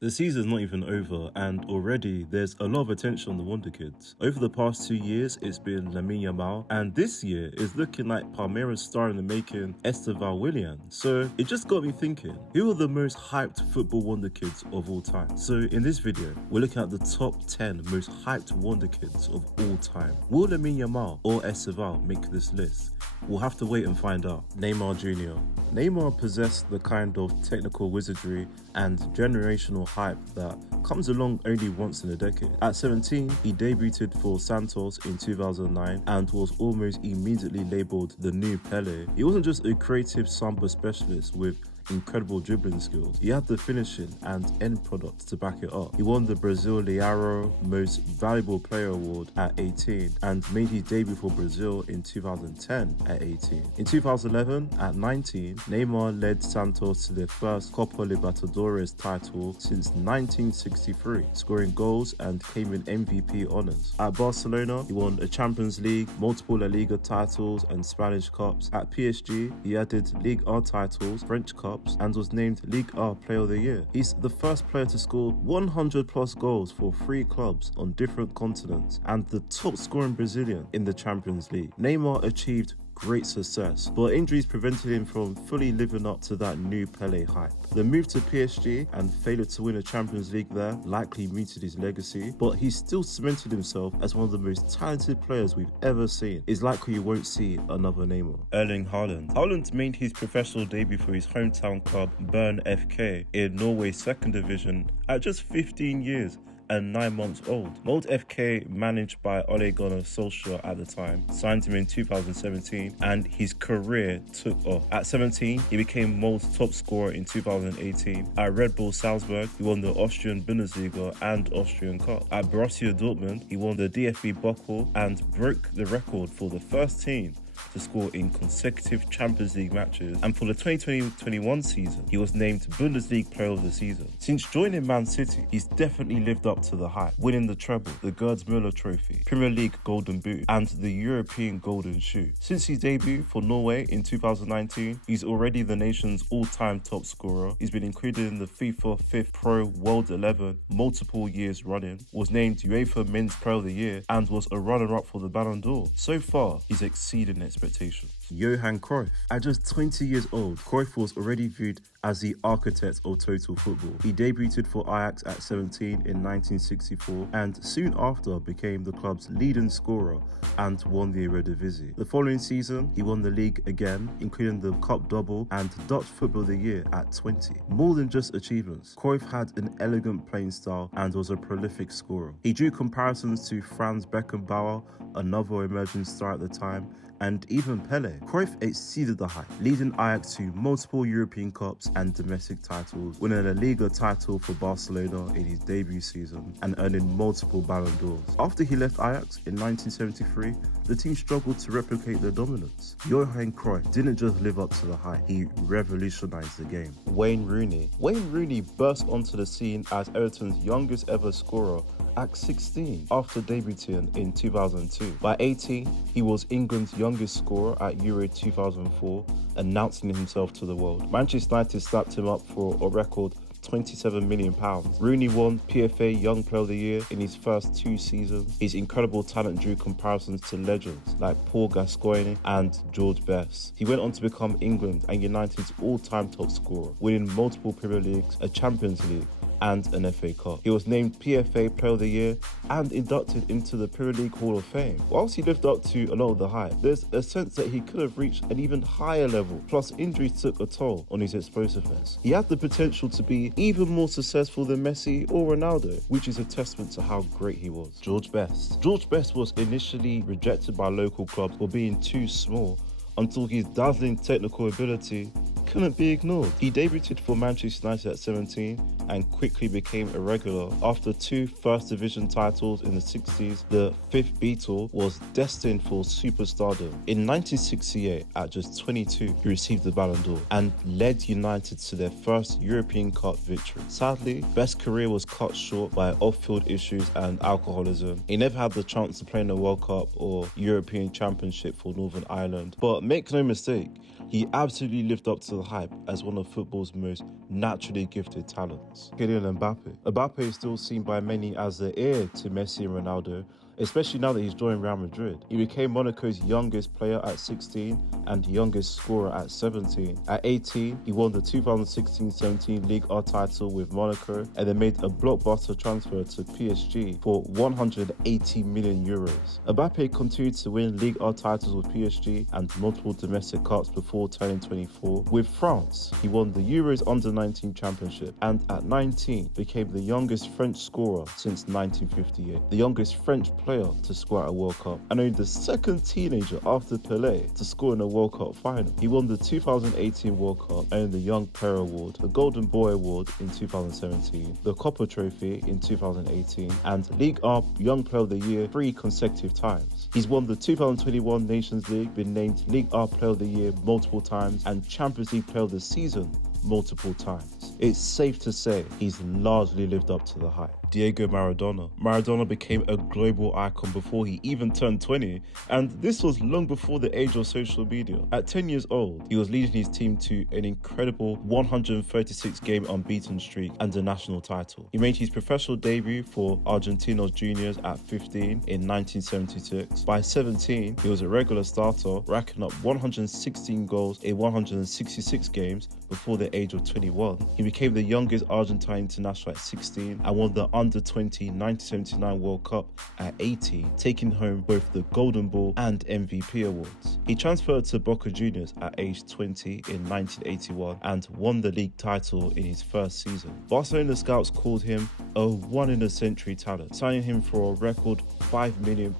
The season's not even over, and already there's a lot of attention on the Wonderkids. Over the past 2 years, it's been Lamine Yamal, and this year is looking like Palmeiras star in the making, Esteval Willian. So it just got me thinking, who are the most hyped football Wonderkids of all time? So in this video, we're looking at the top 10 most hyped Wonderkids of all time. Will Lamine Yamal or Esteval make this list? We'll have to wait and find out. Neymar Jr. Neymar possessed the kind of technical wizardry and generational hype that comes along only once in a decade. At 17, he debuted for Santos in 2009 and was almost immediately labelled the new Pelé. He wasn't just a creative samba specialist with incredible dribbling skills. He had the finishing and end product to back it up. He won the Brasileiro Most Valuable Player Award at 18 and made his debut for Brazil in 2010 at 18. In 2011, at 19, Neymar led Santos to their first Copa Libertadores title since 1963, scoring goals and claiming MVP honours. At Barcelona, he won a Champions League, multiple La Liga titles and Spanish Cups. At PSG, he added Ligue 1 titles, French Cup, and was named Ligue 1 Player of the Year. He's the first player to score 100 plus goals for 3 clubs on different continents and the top scoring Brazilian in the Champions League. Neymar achieved great success, but injuries prevented him from fully living up to that new Pelé hype. The move to PSG and failure to win a Champions League there likely muted his legacy, but he still cemented himself as one of the most talented players we've ever seen. It's likely you won't see another Neymar. Erling Haaland. Haaland made his professional debut for his hometown club Bern FK in Norway's second division at just 15 years and 9 months old. Mold FK, managed by Ole Gunnar Solskjaer at the time, signed him in 2017 and his career took off. At 17, he became Mold's top scorer in 2018. At Red Bull Salzburg, he won the Austrian Bundesliga and Austrian Cup. At Borussia Dortmund, he won the DFB Pokal and broke the record for the first team to score in consecutive Champions League matches, and for the 2020-21 season, he was named Bundesliga Player of the Season. Since joining Man City, he's definitely lived up to the hype, winning the treble, the Gerd Müller Trophy, Premier League Golden Boot, and the European Golden Shoe. Since his debut for Norway in 2019, he's already the nation's all-time top scorer. He's been included in the FIFA 5th Pro World 11 multiple years running, was named UEFA Men's Player of the Year, and was a runner-up for the Ballon d'Or. So far, he's exceeding expectations. Johan Cruyff. At just 20 years old, Cruyff was already viewed as the architect of total football. He debuted for Ajax at 17 in 1964 and soon after became the club's leading scorer and won the Eredivisie. The following season, he won the league again, including the Cup double and Dutch Football of the Year at 20. More than just achievements, Cruyff had an elegant playing style and was a prolific scorer. He drew comparisons to Franz Beckenbauer, another emerging star at the time, and even Pelé. Cruyff exceeded the hype, leading Ajax to multiple European Cups and domestic titles, winning a Liga title for Barcelona in his debut season and earning multiple Ballon d'Ors. After he left Ajax in 1973, the team struggled to replicate their dominance. Johan Cruyff didn't just live up to the hype, he revolutionized the game. Wayne Rooney. Wayne Rooney burst onto the scene as Everton's youngest ever scorer at 16 after debuting in 2002. By 18, he was England's youngest scorer at Euro 2004, announcing himself to the world. Manchester United snapped him up for a record £27 million. Rooney won PFA Young Player of the Year in his first 2 seasons. His incredible talent drew comparisons to legends like Paul Gascoigne and George Best. He went on to become England and United's all-time top scorer, winning multiple Premier Leagues, a Champions League, and an FA Cup. He was named PFA Player of the Year and inducted into the Premier League Hall of Fame. Whilst he lived up to a lot of the hype, there's a sense that he could have reached an even higher level, plus injuries took a toll on his explosiveness. He had the potential to be even more successful than Messi or Ronaldo, which is a testament to how great he was. George Best. George Best was initially rejected by local clubs for being too small, until his dazzling technical ability couldn't be ignored. He debuted for Manchester United at 17 and quickly became a regular. After 2 first division titles in the 60s, the 5th Beatle was destined for superstardom. In 1968, at just 22, he received the Ballon d'Or and led United to their first European Cup victory. Sadly, Best's career was cut short by off-field issues and alcoholism. He never had the chance to play in the World Cup or European Championship for Northern Ireland. But make no mistake, He absolutely lived up to the hype as one of football's most naturally gifted talents. Kylian Mbappe. Mbappe is still seen by many as the heir to Messi and Ronaldo, especially now that he's joined Real Madrid. He became Monaco's youngest player at 16 and youngest scorer at 17. At 18, he won the 2016-17 Ligue 1 title with Monaco and then made a blockbuster transfer to PSG for 180 million euros. Mbappe continued to win Ligue 1 titles with PSG and multiple domestic cups before turning 24. With France, he won the Euros Under-19 Championship and at 19 became the youngest French scorer since 1958, the youngest French player to score at a World Cup, and only the second teenager after Pelé to score in a World Cup final. He won the 2018 World Cup, earned the Young Player Award, the Golden Boy Award in 2017, the Copper Trophy in 2018, and Ligue 1 Young Player of the Year 3 consecutive times. He's won the 2021 Nations League, been named Ligue 1 Player of the Year multiple times, and Champions League Player of the Season multiple times. It's safe to say he's largely lived up to the hype. Diego Maradona. Maradona became a global icon before he even turned 20, and this was long before the age of social media. At 10 years old, he was leading his team to an incredible 136-game unbeaten streak and a national title. He made his professional debut for Argentinos Juniors at 15 in 1976. By 17, he was a regular starter, racking up 116 goals in 166 games before the age of 21. He became the youngest Argentine international at 16 and won the Under-20 1979 World Cup at 18, taking home both the Golden Ball and MVP awards. He transferred to Boca Juniors at age 20 in 1981 and won the league title in his first season. Barcelona scouts called him a one-in-a-century talent, signing him for a record £5 million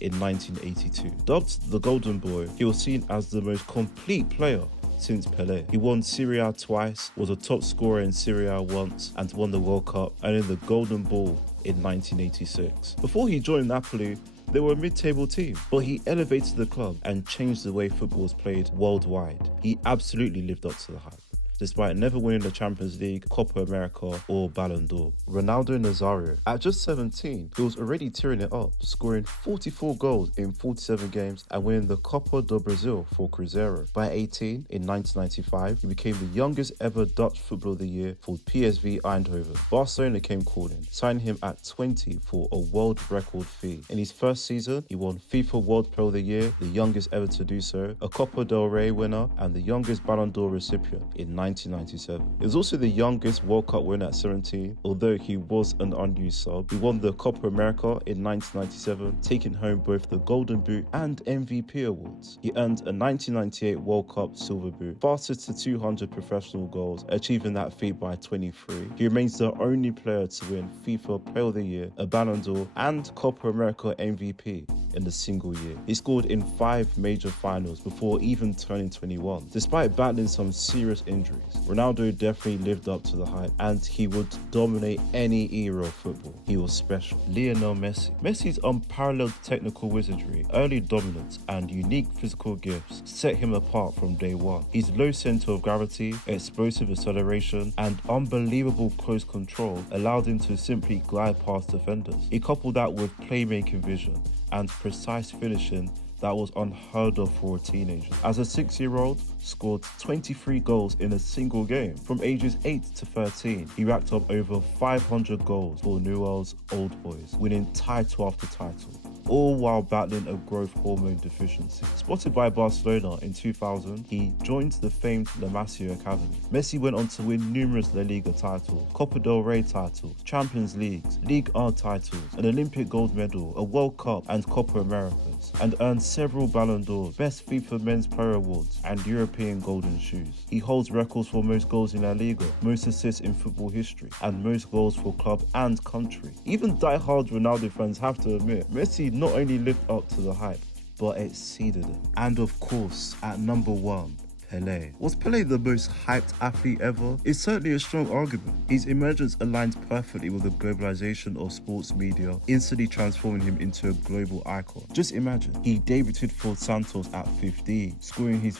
in 1982. Dubbed the Golden Boy, he was seen as the most complete player since Pelé. He won Serie A twice, was a top scorer in Serie A once, and won the World Cup, earning the Golden Ball in 1986. Before he joined Napoli, they were a mid-table team, but he elevated the club and changed the way football was played worldwide. He absolutely lived up to the hype, despite never winning the Champions League, Copa America, or Ballon d'Or. Ronaldo Nazario. At just 17, he was already tearing it up, scoring 44 goals in 47 games and winning the Copa do Brasil for Cruzeiro. By 18, in 1995, he became the youngest ever Dutch Footballer of the Year for PSV Eindhoven. Barcelona came calling, signing him at 20 for a world record fee. In his first season, he won FIFA World Player of the Year, the youngest ever to do so, a Copa del Rey winner, and the youngest Ballon d'Or recipient in 1997. He was also the youngest World Cup winner at 17, although he was an unused sub. He won the Copa America in 1997, taking home both the Golden Boot and MVP awards. He earned a 1998 World Cup Silver Boot, fastest to 200 professional goals, achieving that feat by 23. He remains the only player to win FIFA Player of the Year, a Ballon d'Or, and Copa America MVP in a single year. He scored in 5 major finals before even turning 21. Despite battling some serious injuries, Ronaldo definitely lived up to the hype and he would dominate any era of football. He was special. Lionel Messi. Messi's unparalleled technical wizardry, early dominance and unique physical gifts set him apart from day one. His low center of gravity, explosive acceleration and unbelievable close control allowed him to simply glide past defenders. He coupled that with playmaking vision and precise finishing that was unheard of for a teenager. As a 6-year-old, scored 23 goals in a single game. From ages 8 to 13, he racked up over 500 goals for Newell's Old Boys, winning title after title, all while battling a growth hormone deficiency. Spotted by Barcelona in 2000, he joined the famed La Masia Academy. Messi went on to win numerous La Liga titles, Copa del Rey titles, Champions Leagues, Ligue 1 titles, an Olympic gold medal, a World Cup and Copa Americas, and earned several Ballon d'Ors, Best FIFA Men's Player Awards, and European Golden Shoes. He holds records for most goals in La Liga, most assists in football history, and most goals for club and country. Even die-hard Ronaldo fans have to admit, Messi not only lived up to the hype, but exceeded it. And of course, at number 1, Pelé. Was Pelé the most hyped athlete ever? It's certainly a strong argument. His emergence aligns perfectly with the globalization of sports media, instantly transforming him into a global icon. Just imagine, he debuted for Santos at 15, scoring his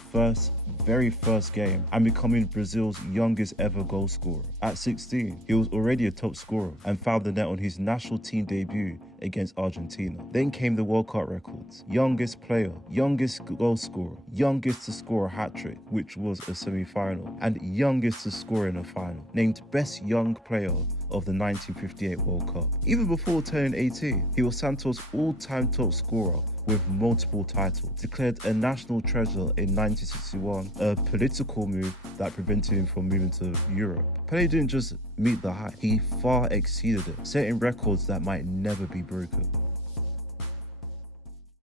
very first game and becoming Brazil's youngest ever goal scorer. At 16, he was already a top scorer and found the net on his national team debut against Argentina. Then came the World Cup records. Youngest player, youngest goal scorer, youngest to score a hat-trick, which was a semi-final, and youngest to score in a final. Named best young player of the 1958 World Cup. Even before turning 18, he was Santos' all-time top scorer with multiple titles. Declared a national treasure in 1961, a political move that prevented him from moving to Europe. Pelé didn't just meet the height, he far exceeded it, setting records that might never be broken.